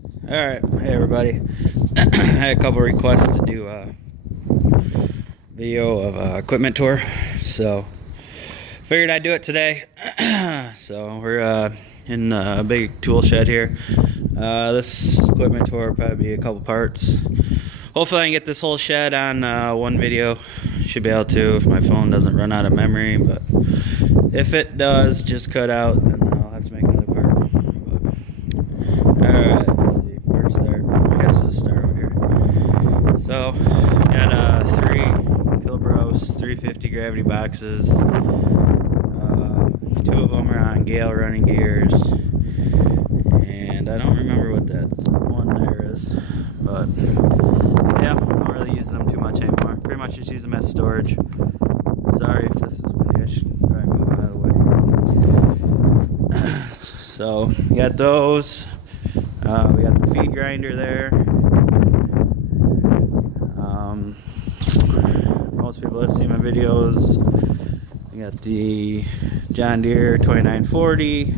Alright, hey everybody. I had a couple requests to do a video of a equipment tour, so figured I'd do it today. So we're in a big tool shed here. This equipment tour will probably be a couple parts. Hopefully I can get this whole shed on one video. Should be able to if my phone doesn't run out of memory, but if it does, just cut out and I'll have to make another part. Alright, let's see where to start. I guess we'll just start over here. So, got 3 Kilbros 350 gravity boxes. 2 of them are on Gale running gears. And I don't remember what that one there is. But, yeah, don't really use them too much anymore. Pretty much just use them as storage. Sorry if this is windy, I should probably move out of the way. So, we got those. We got the feed grinder there. Most people have seen my videos. We got the John Deere 2940.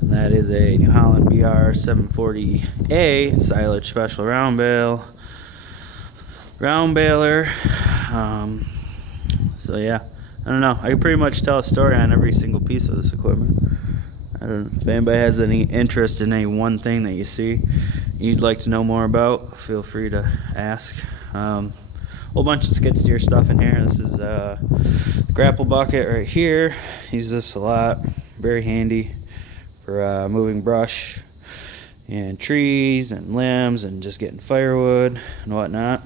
And that is a New Holland BR 740A silage special round baler. So yeah, I don't know. I can pretty much tell a story on every single piece of this equipment. I don't know if anybody has any interest in any one thing that you see you'd like to know more about. Feel free to ask. Whole bunch of skid steer stuff in here. This is a grapple bucket right here. Use this a lot. Very handy for moving brush and trees and limbs and just getting firewood and whatnot.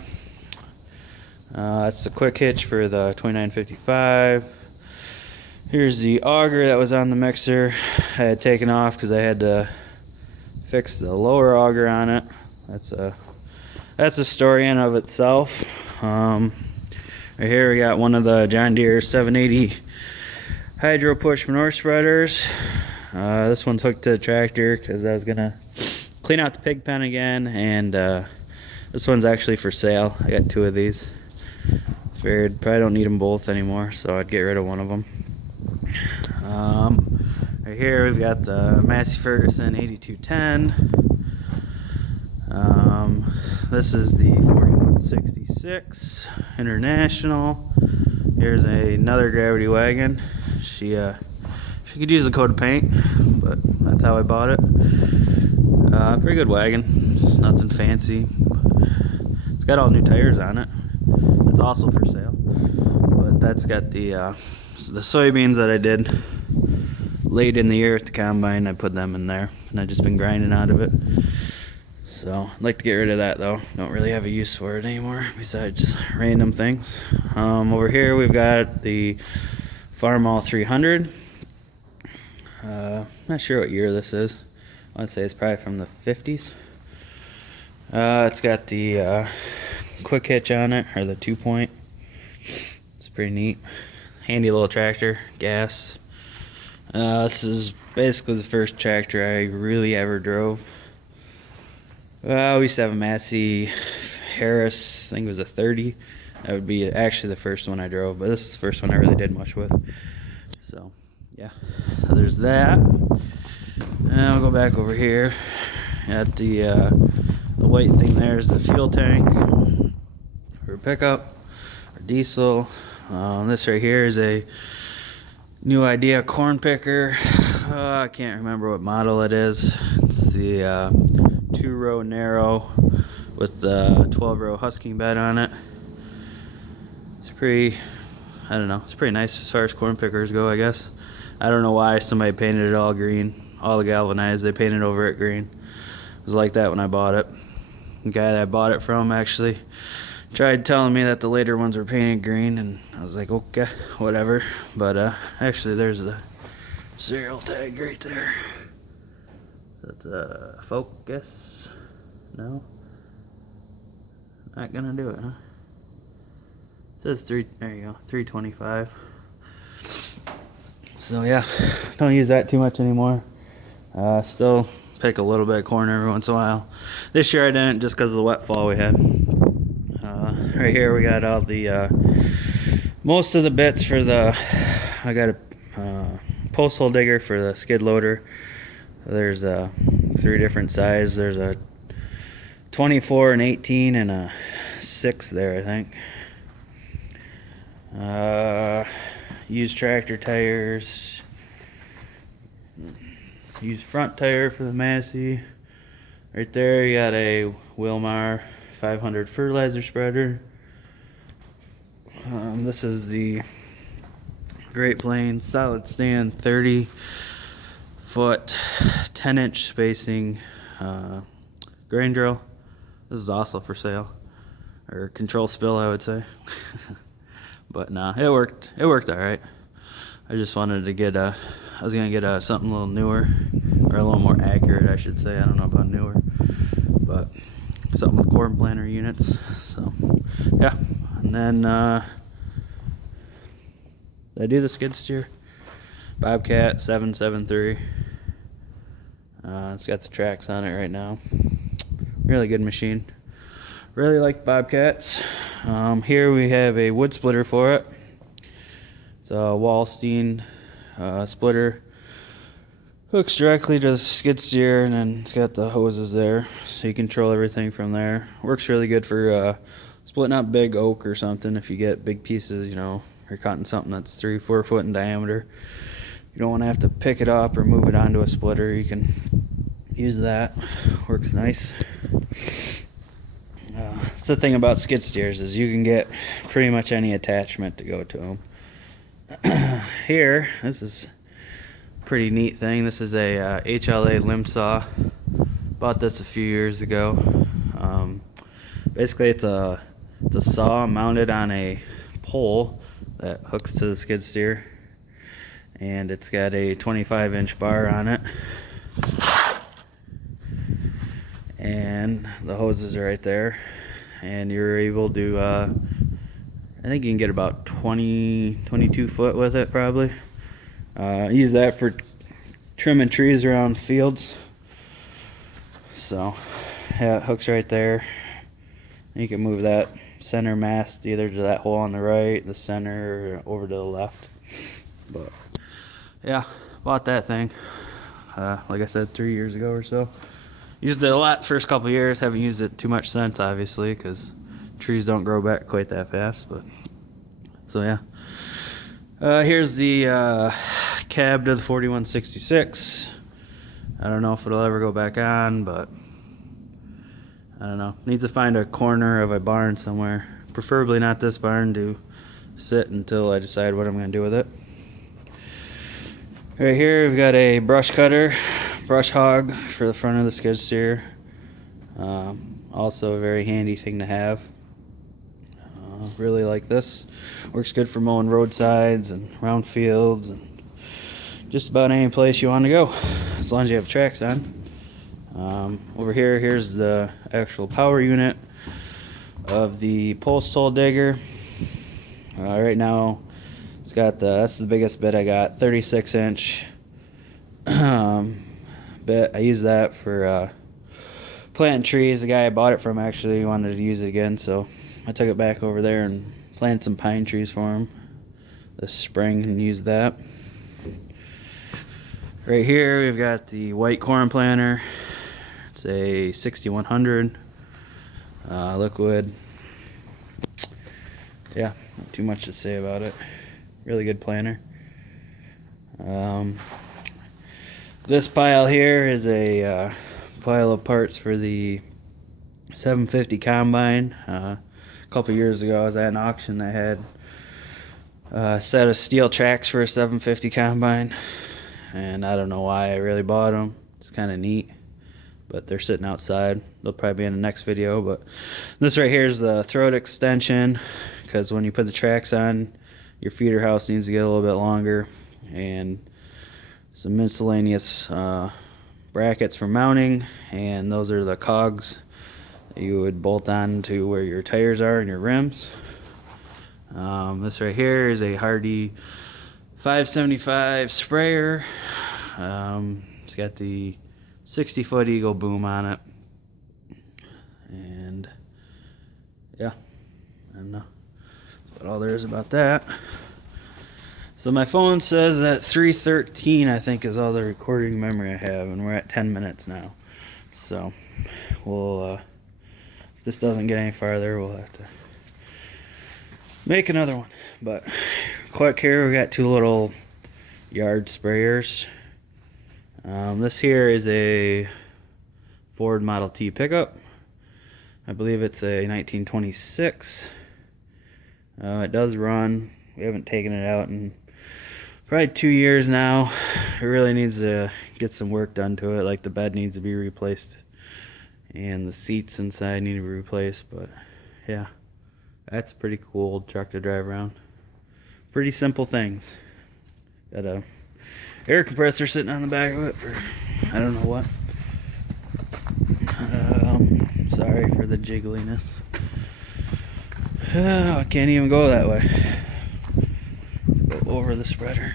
That's the quick hitch for the 2955. Here's the auger that was on the mixer. I had taken off because I had to fix the lower auger on it. That's a story in of itself. Right here we got one of the John Deere 780 hydro push manure spreaders. This one's hooked to the tractor because I was gonna clean out the pig pen again, and this one's actually for sale. I got 2 of these. Figured probably don't need them both anymore, so I'd get rid of one of them. Right here we've got the Massey Ferguson 8210. This is the 4166 International. Here's another gravity wagon. She could use a coat of paint, but that's how I bought it. Pretty good wagon. It's nothing fancy. It's got all new tires on it. It's also for sale. But that's got the soybeans that I did late in the year at the combine. I put them in there, and I've just been grinding out of it. So I'd like to get rid of that though. Don't really have a use for it anymore besides just random things. Over here we've got the Farmall 300. Not sure what year this is. I want to say it's probably from the 50s. It's got the quick hitch on it, or the 2-point. It's pretty neat. Handy little tractor, gas. This is basically the first tractor I really ever drove. We used to have a Massey Harris, I think it was a 30. That would be actually the first one I drove, but this is the first one I really did much with. So yeah, so there's that. And I'll go back over here at the white thing. There's the fuel tank for pickup or diesel. This right here is a New Idea corn picker. I can't remember what model it is. It's the 2-row narrow with the 12-row husking bed on it. It's pretty, I don't know, it's pretty nice as far as corn pickers go, I guess. I don't know why somebody painted it all green. All the galvanized, they painted over it green. It was like that when I bought it. The guy that I bought it from actually tried telling me that the later ones were painted green, and I was like, okay, whatever. But actually there's the serial tag right there. That's a Focus. No, not gonna do it, huh? It says there you go, 325. So yeah, don't use that too much anymore. Still pick a little bit of corn every once in a while. This year I didn't, just because of the wet fall we had. Right here we got all the most of the bits for the, I got a post hole digger for the skid loader. There's 3 different sizes. There's a 24, an 18, and a 6 there, I think. Used tractor tires. Used front tire for the Massey. Right there you got a Wilmar 500 fertilizer spreader. This is the Great Plains solid stand 30-foot 10-inch spacing grain drill. This is also for sale, or control spill, I would say. But nah, it worked all right. I just wanted to get I was gonna get something a little newer, or a little more accurate, I should say. I don't know about newer, but something with corn planter units. So yeah, and then did I do the skid steer? Bobcat 773. It's got the tracks on it right now. Really good machine. Really like Bobcats. Here we have a wood splitter for it. It's a Wallstein splitter. Hooks directly to the skid steer, and then it's got the hoses there, so you control everything from there. Works really good for splitting up big oak or something. If you get big pieces, you know, you're cutting something that's 3-4 foot in diameter, you don't want to have to pick it up or move it onto a splitter. You can use that. Works nice. That's the thing about skid steers, is you can get pretty much any attachment to go to them. Here, this is a pretty neat thing. This is a HLA limb saw. Bought this a few years ago. Basically it's a saw mounted on a pole that hooks to the skid steer, and it's got a 25-inch bar on it, and the hoses are right there, and you're able to I think you can get about 22 foot with it probably. Use that for trimming trees around fields. So yeah, it hooks right there. You can move that center mast either to that hole on the right, the center, or over to the left. But yeah, bought that thing like I said 3 years ago or so. Used it a lot first couple years. Haven't used it too much since, obviously, because trees don't grow back quite that fast. But so yeah, here's the cab to the 4166. I don't know if it'll ever go back on, but I don't know. Needs to find a corner of a barn somewhere, preferably not this barn, to sit until I decide what I'm going to do with it. Right here we've got a brush cutter, brush hog for the front of the skid steer. Also a very handy thing to have. Really like this. Works good for mowing roadsides and around fields and just about any place you want to go, as long as you have tracks on. Over here, here's the actual power unit of the post hole digger. Right now it's got that's the biggest bit I got, 36-inch bit. I use that for planting trees. The guy I bought it from actually wanted to use it again, so I took it back over there and planted some pine trees for him this spring and used that. Right here we've got the white corn planter. It's a 6100 liquid. Yeah, not too much to say about it. Really good planter. This pile here is a pile of parts for the 750 combine. A couple years ago I was at an auction that had a set of steel tracks for a 750 combine, and I don't know why I really bought them. It's kind of neat, but they're sitting outside. They'll probably be in the next video. But this right here is the throat extension, because when you put the tracks on, your feeder house needs to get a little bit longer, and some miscellaneous brackets for mounting, and those are the cogs that you would bolt on to where your tires are and your rims. This right here is a Hardy 575 sprayer. It's got the 60-foot Eagle boom on it, and yeah, I don't know what all there is about that. So my phone says that 313 I think is all the recording memory I have, and we're at 10 minutes now. So we'll if this doesn't get any farther, we'll have to make another one. But quick here, we got two little yard sprayers. This here is a Ford Model T pickup. I believe it's a 1926. It does run. We haven't taken it out in probably 2 years now. It really needs to get some work done to it, like the bed needs to be replaced and the seats inside need to be replaced. But yeah, that's a pretty cool old truck to drive around. Pretty simple things. Got a air compressor sitting on the back of it for I don't know what. Sorry for the jiggliness. I can't even go that way. Go over the spreader.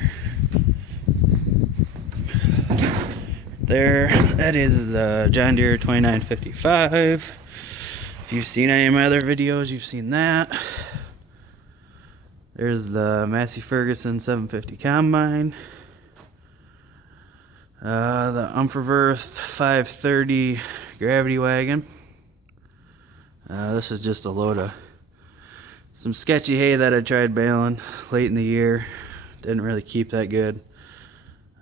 There, that is the John Deere 2955. If you've seen any of my other videos, you've seen that. There's the Massey Ferguson 750 combine. The Umferwerth 530 gravity wagon. This is just a load of some sketchy hay that I tried baling late in the year. Didn't really keep that good.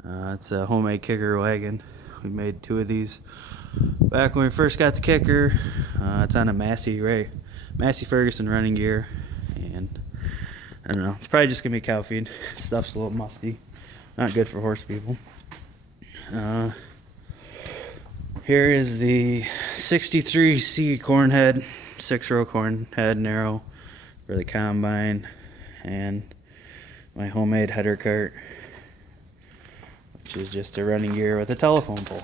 It's a homemade kicker wagon. We made 2 of these back when we first got the kicker. It's on a Massey Ferguson running gear, and I don't know, it's probably just gonna be cow feed. Stuff's a little musty, not good for horse people. Here is the 63C corn head, 6-row corn head narrow for the combine, and my homemade header cart, which is just a running gear with a telephone pole.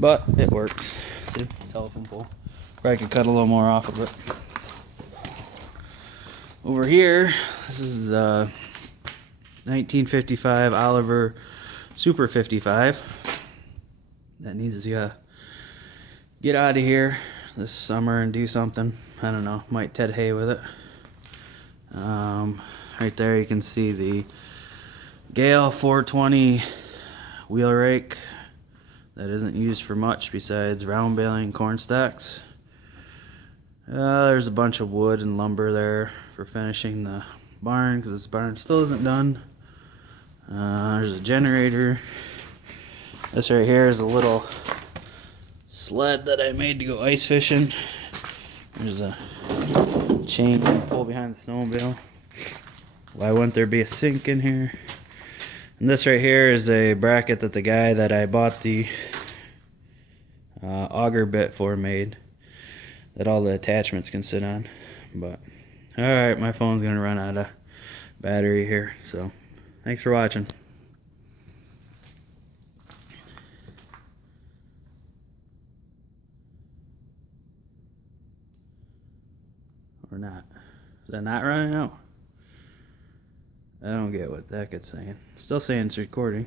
But it works. See, telephone pole. Probably could cut a little more off of it. Over here, this is the 1955 Oliver Super 55. That needs to get out of here this summer and do something. I don't know, might Ted hay with it. Right there you can see the Gale 420 wheel rake that isn't used for much besides round baling corn stacks. There's a bunch of wood and lumber there for finishing the barn, because this barn still isn't done. There's a generator. This right here is a little sled that I made to go ice fishing. There's a chain you pull behind the snowmobile. Why wouldn't there be a sink in here? And this right here is a bracket that the guy that I bought the auger bit for made, that all the attachments can sit on. But alright, my phone's gonna run out of battery here, so thanks for watching. Or not. Is that not running out? I don't get what that guy's saying. Still saying it's recording.